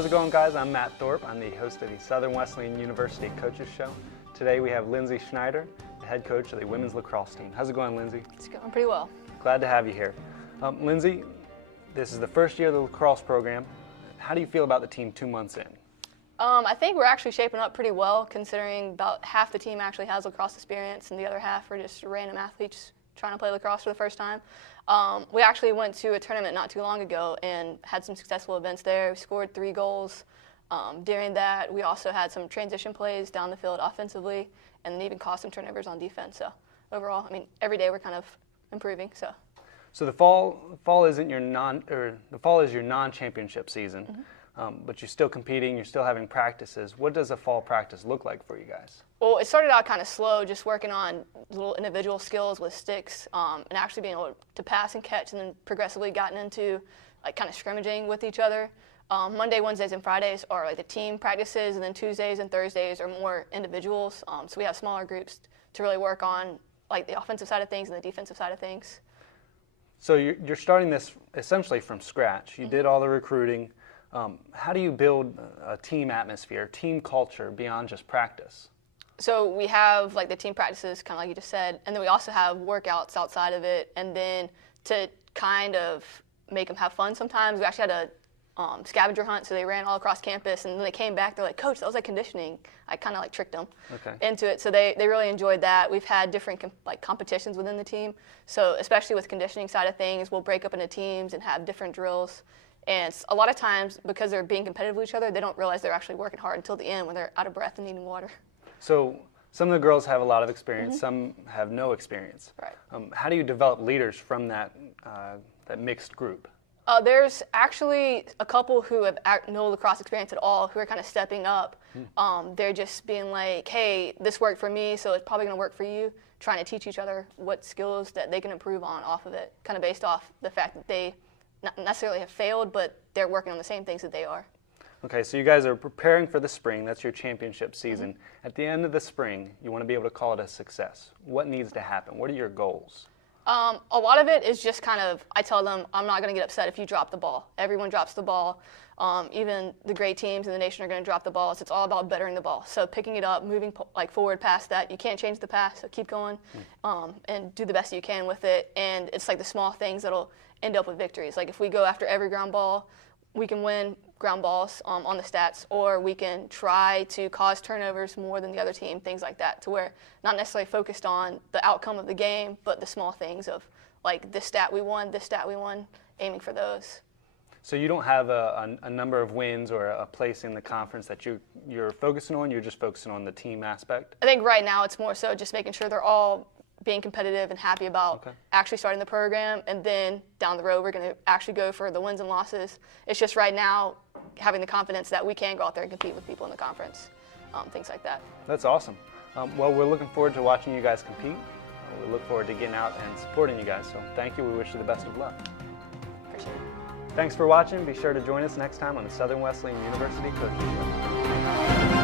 How's it going, guys? I'm Matt Thorpe. I'm the host of the Southern Wesleyan University Coaches Show. Today we have Lindsay Schneider, the head coach of the women's lacrosse team. How's it going, Lindsay? It's going pretty well. Glad to have you here. Lindsay, this is the first year of the lacrosse program. How do you feel about the team 2 months in? I think we're actually shaping up pretty well, considering about half the team actually has lacrosse experience and the other half are just random athletes trying to play lacrosse for the first time. We actually went to a tournament not too long ago and had some successful events there. We scored 3 goals. During that, we also had some transition plays down the field offensively and even caused some turnovers on defense. So overall, I mean, every day we're kind of improving. So the fall isn't your the fall is your non-championship season. Mm-hmm. But you're still competing, you're still having practices. What does a fall practice look like for you guys? Well, it started out kind of slow, just working on little individual skills with sticks and actually being able to pass and catch, and then progressively gotten into like kind of scrimmaging with each other. Monday, Wednesdays, and Fridays are like the team practices, and then Tuesdays and Thursdays are more individuals. So we have smaller groups to really work on like the offensive side of things and the defensive side of things. So you're starting this essentially from scratch. You did all the recruiting. How do you build a team atmosphere, team culture beyond just practice? So we have like the team practices, kind of like you just said, and then we also have workouts outside of it. And then to kind of make them have fun sometimes, we actually had a scavenger hunt, so they ran all across campus, and then they came back, they're like, "Coach, that was like conditioning." I kind of like tricked them into it, so they really enjoyed that. We've had different like competitions within the team, so especially with conditioning side of things, we'll break up into teams and have different drills. And a lot of times, because they're being competitive with each other, they don't realize they're actually working hard until the end when they're out of breath and needing water. So some of the girls have a lot of experience, some have no experience. Right. How do you develop leaders from that mixed group? There's actually a couple who have no lacrosse experience at all who are kind of stepping up. They're just being like, "Hey, this worked for me, so it's probably going to work for you," trying to teach each other what skills that they can improve on off of it, kind of based off the fact that they not necessarily have failed, but they're working on the same things that they are. Okay, so you guys are preparing for the spring. That's your championship season. At the end of the spring, you want to be able to call it a success. What needs to happen? What are your goals? A lot of it is just kind of, I tell them, I'm not going to get upset if you drop the ball. Everyone drops the ball. Even the great teams in the nation are going to drop the ball. So it's all about bettering the ball. So picking it up, moving like forward past that. You can't change the pass, so keep going and do the best you can with it. And it's like the small things that'll end up with victories. Like if we go after every ground ball, we can win ground balls on the stats, or we can try to cause turnovers more than the other team, things like that, to where not necessarily focused on the outcome of the game, but the small things of like this stat we won, aiming for those. So you don't have a number of wins or a place in the conference that you're focusing on, you're just focusing on the team aspect? I think right now it's more so just making sure they're all being competitive and happy about actually starting the program, and then down the road we're going to actually go for the wins and losses. It's just right now having the confidence that we can go out there and compete with people in the conference, things like that. That's awesome. Well, we're looking forward to watching you guys compete. We look forward to getting out and supporting you guys. So thank you. We wish you the best of luck. Appreciate it. Thanks for watching. Be sure to join us next time on the Southern Wesleyan University Coaches Show.